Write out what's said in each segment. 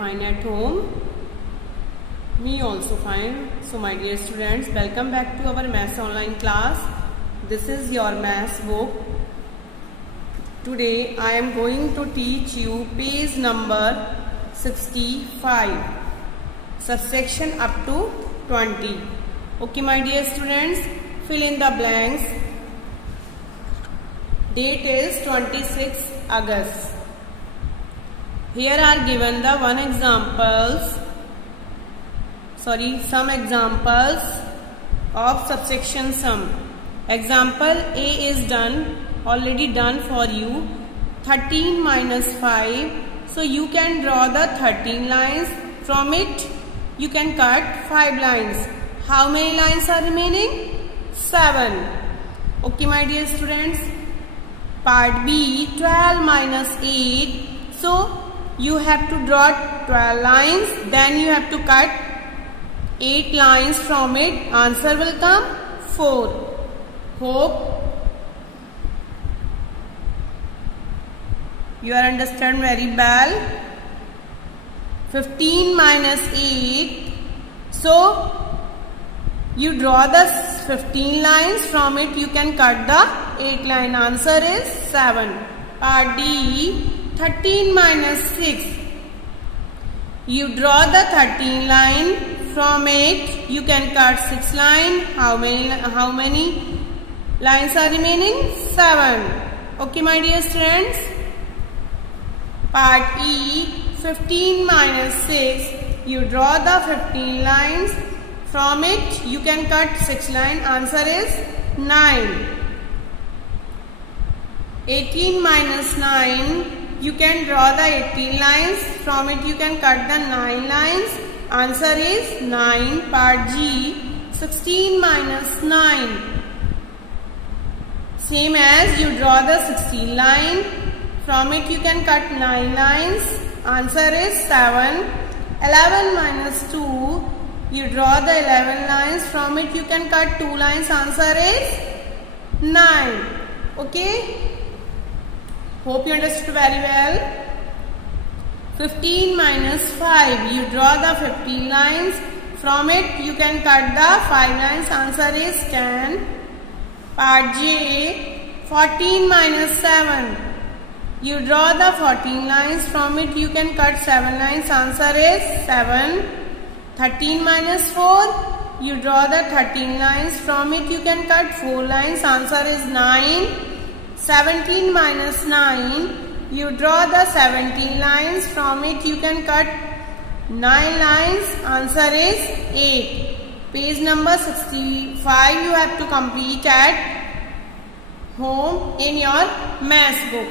fine at home? Me also fine. So my dear students, welcome back to our maths online class. This is your maths book. Today I am going to teach you page number 65, subsection up to 20. Okay my dear students, fill in the blanks. Date is 26 August. Here are given the some examples of subsection sum. Example A is already done for you. 13 minus 5. So you can draw the 13 lines. From it you can cut 5 lines. How many lines are remaining? 7. Okay my dear students. Part B, 12 minus 8. So you have to draw 12 lines, then you have to cut 8 lines from it. Answer will come 4. Hope you are understand very well. 15 minus 8. So you draw the 15 lines, from it you can cut the 8 line. Answer is 7. Part D, 13 minus 6. You draw the 13 line, from it you can cut 6 line. How many lines are remaining? 7. Okay my dear students. Part E, 15 minus 6. You draw the 15 lines, from it you can cut 6 line. Answer is 9. 18 minus 9. You can draw the 18 lines, from it you can cut the 9 lines. Answer is 9. Part G, 16 minus 9. Same as you draw the 16 line, from it you can cut 9 lines. Answer is 7. 11 minus 2. You draw the 11 lines, from it you can cut 2 lines. Answer is 9. Okay. Hope you understood very well. 15 minus 5. You draw the 15 lines, from it you can cut the 5 lines. Answer is 10. Part J, 14 minus 7. You draw the 14 lines, from it you can cut 7 lines. Answer is 7. 13 minus 4. You draw the 13 lines, from it you can cut 4 lines. Answer is 9. 17 minus 9. You draw the 17 lines, from it you can cut 9 lines. Answer is 8. Page number 65 you have to complete at home in your maths book.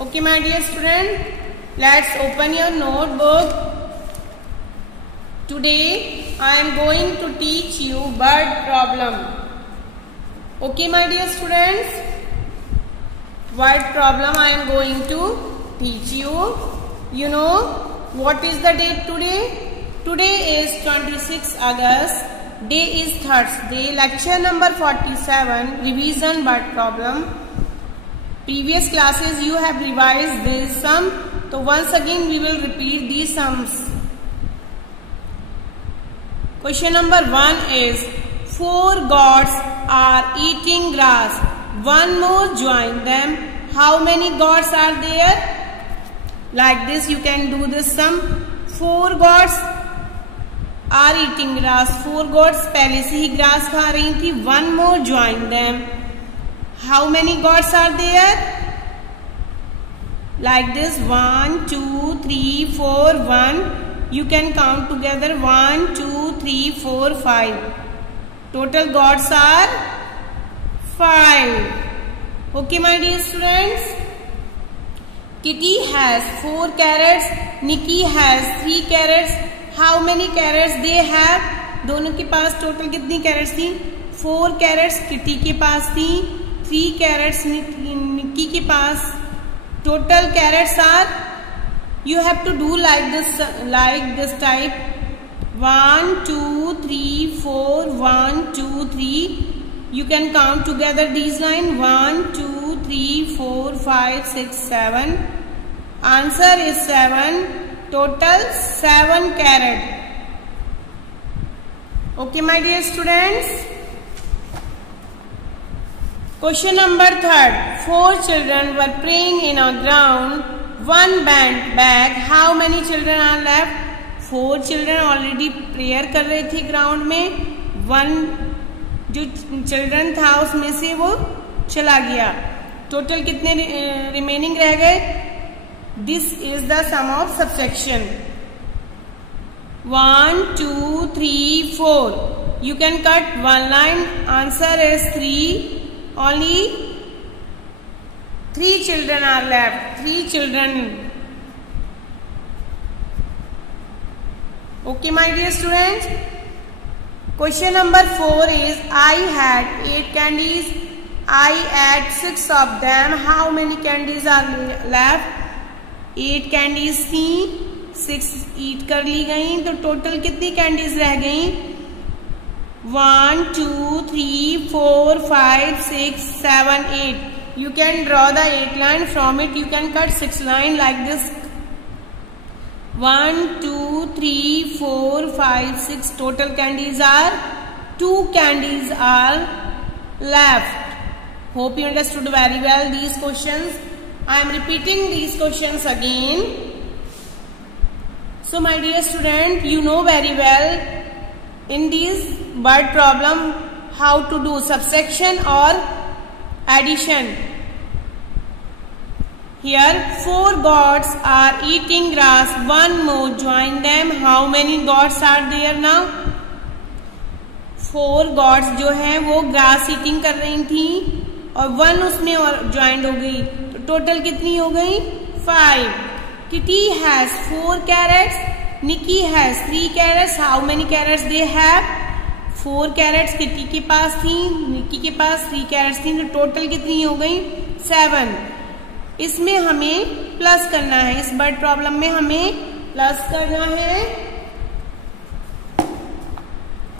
Okay my dear student, let's open your notebook. Today I am going to teach you word problem. Okay my dear students, word problem I am going to teach you. You know what is the date today? Today is 26 August. Day is Thursday. Lecture number 47, revision word problem. Previous classes you have revised this sum. So once again we will repeat these sums. Question number 1 is 4 goats are eating grass. One more join them. How many goats are there? Like this you can do this sum. 4 goats are eating grass. 4 goats पहले से ही grass खा रही थी. One more join them. How many goats are there? Like this 1, 2, 3, 4, 1. You can count together 1, 2, 3, 4, 5. Total goats are 5. Okay my dear students. Kitty has 4 carrots. Nikki has 3 carrots. How many carrots they have? दोनों के पास total कितनी crates थी? 4 crates kitty के पास थी, 3 carats Nikki के पास. Total carats are, you have to do like this type. 1, 2, 3, 4, 1, 2, 3. You can count together these lines. 1, 2, 3, 4, 5, 6, 7. Answer is 7. total 7 carat. Okay, my dear students. Question number 3. 4 children were playing in a ground. One went back. How many children are left? 4 children already prayer कर रहे थे ground में. 1 जो children था उसमें से वो चला गया. टोटल कितने रिमेनिंग रह गए? This is the sum of subsection. 1 2 3 4. You can cut one line. Answer is 3. Only 3 children are left. 3 children. Okay, my dear students. Question number 4 is I had 8 candies. I ate 6 of them. How many candies are left? 8 candies थी, 6 ईट कर ली गई, तो total कितनी candies रह गई? 1 2 3 4 5 6 7 8. You can draw the 8 line. From it you can cut 6 line like this. 1 2 3 4 5 6. Total candies are 2 candies are left. Hope you understood very well these questions. I am repeating these questions again. So my dear student, you know very well in these word problem how to do subtraction or addition. Here 4 goats are eating grass. One more join them. How many goats are there now? 4 goats जो है वो grass eating कर रही थी और 1 उसमें और joint हो गई, तो टोटल कितनी हो गई? 5. Kitty has 4 carrots. Nikki has 3 carrots. How many carrots they have? 4 carrots kitty के पास थी, निक्की के पास 3 carrots थी, तो टोटल कितनी हो गई? 7. इसमें हमें प्लस करना है. इस वर्ड प्रॉब्लम में हमें प्लस करना है.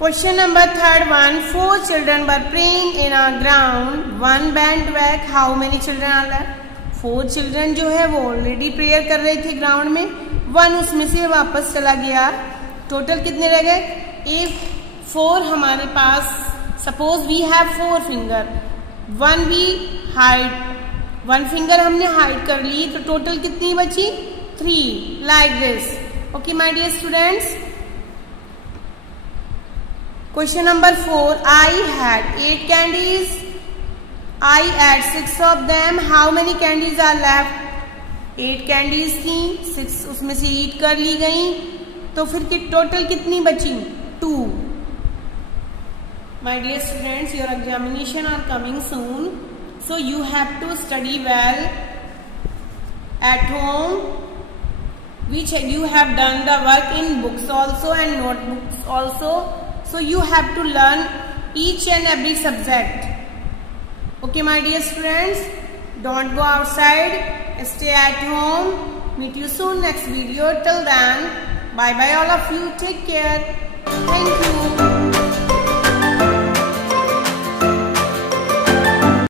Question number 3. 4 children were playing in a ground. One went back. How many children are left? 4 children जो है वो ऑलरेडी प्रेयर कर रहे थे ग्राउंड में. 1 उसमें से वापस चला गया. टोटल कितने रह गए? 4 हमारे पास. Suppose we have 4 finger. 1 we hide, 1 finger हमने हाइड कर ली, तो टोटल कितनी बची? 3. Like this. Okay my dear students. Question number 4. I had 8 candies. I ate 6 of them. How many candies are left? 8 candies थी, 6 उसमें से ईट कर ली गई, तो फिर टोटल कितनी बची? 2. My dear students, your examination are coming soon, so you have to study well at home, which you have done the work in books also and notebooks also. So you have to learn each and every subject. Okay, my dear students, don't go outside. Stay at home. Meet you soon next video. Till then, bye bye all of you. Take care. Thank you.